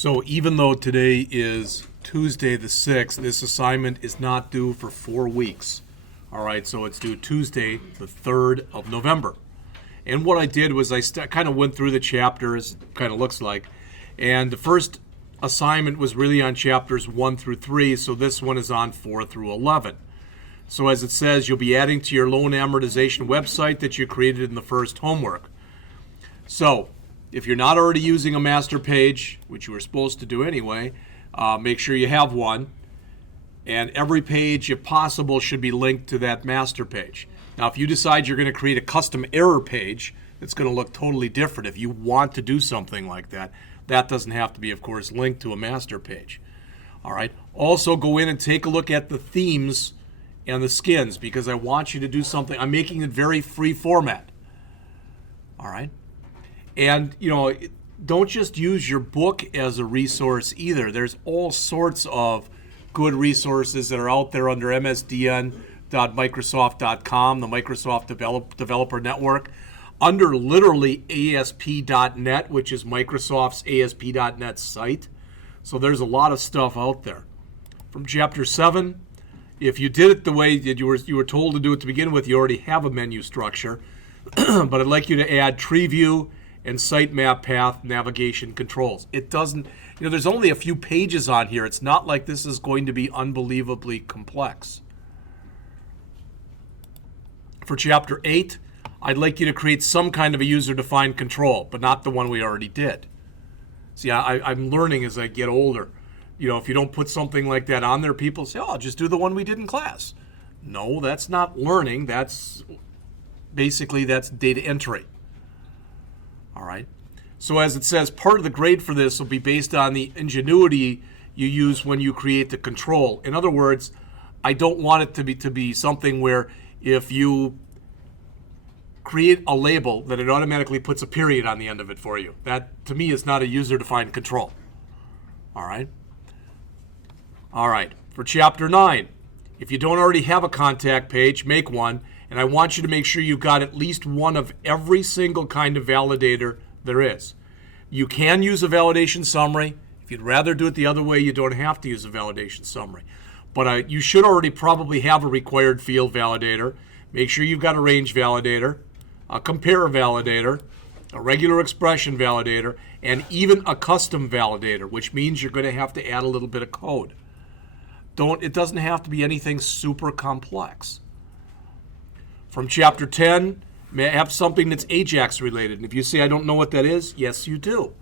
So even though today is Tuesday the 6th, this assignment is not due for 4 weeks. All right, so it's due Tuesday the 3rd of November. And what I did was I kind of went through the chapters, kind of looks like, and the first assignment was really on chapters 1 through 3, so this one is on 4 through 11. So as it says, you'll be adding to your loan amortization website that you created in the first homework. So if you're not already using a master page, which you were supposed to do anyway, make sure you have one. And every page, if possible, should be linked to that master page. Now, if you decide you're going to create a custom error page that's going to look totally different, if you want to do something like that, that doesn't have to be, of course, linked to a master page. All right. Also, go in and take a look at the themes and the skins, because I want you to do something. I'm making it very free format. All right. And, don't just use your book as a resource either. There's all sorts of good resources that are out there under msdn.microsoft.com, the Microsoft Developer Network, under literally ASP.NET, which is Microsoft's ASP.NET site. So there's a lot of stuff out there. From Chapter 7, if you did it the way that you were told to do it to begin with, you already have a menu structure. But I'd like you to add tree view and sitemap path navigation controls. It doesn't, there's only a few pages on here. It's not like this is going to be unbelievably complex. For Chapter 8, I'd like you to create some kind of a user-defined control, but not the one we already did. See, I'm learning as I get older. If you don't put something like that on there, people say, oh, just do the one we did in class. No, that's not learning. That's data entry. All right. So as it says, part of the grade for this will be based on the ingenuity you use when you create the control. In other words, I don't want it to be something where if you create a label that it automatically puts a period on the end of it for you. That, to me, is not a user-defined control. All right. All right. For Chapter 9, if you don't already have a contact page, make one. And I want you to make sure you've got at least one of every single kind of validator there is. You can use a validation summary. If you'd rather do it the other way, you don't have to use a validation summary. But you should already probably have a required field validator. Make sure you've got a range validator, a compare validator, a regular expression validator, and even a custom validator, which means you're going to have to add a little bit of code. It doesn't have to be anything super complex. From Chapter 10, may I have something that's AJAX related. And if you say I don't know what that is, yes, you do.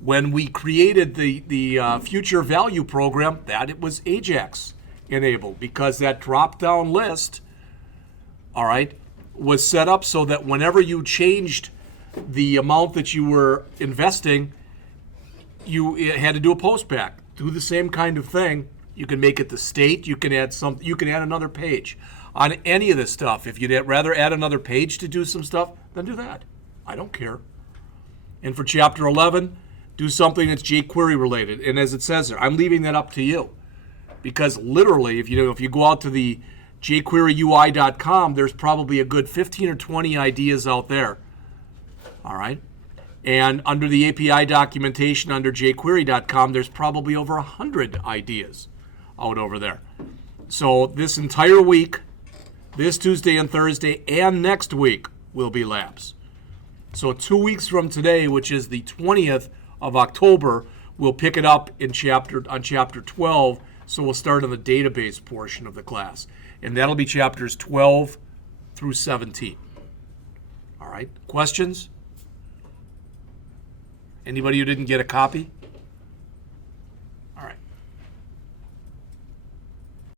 When we created the future value program, it was AJAX enabled, because that drop-down list, all right, was set up so that whenever you changed the amount that you were investing, you had to do a postback. Do the same kind of thing. You can make it the state. You can add another page. On any of this stuff, if you'd rather add another page to do some stuff, then do that. I don't care. And for Chapter 11, do something that's jQuery related. And as it says there, I'm leaving that up to you. Because literally, if you go out to the jQueryui.com, there's probably a good 15 or 20 ideas out there. All right? And under the API documentation under jQuery.com, there's probably over 100 ideas out over there. So this entire week, this Tuesday and Thursday, and next week will be labs. So 2 weeks from today, which is the 20th of October, we'll pick it up on Chapter 12. So we'll start on the database portion of the class. And that'll be chapters 12 through 17. All right. Questions? Anybody who didn't get a copy?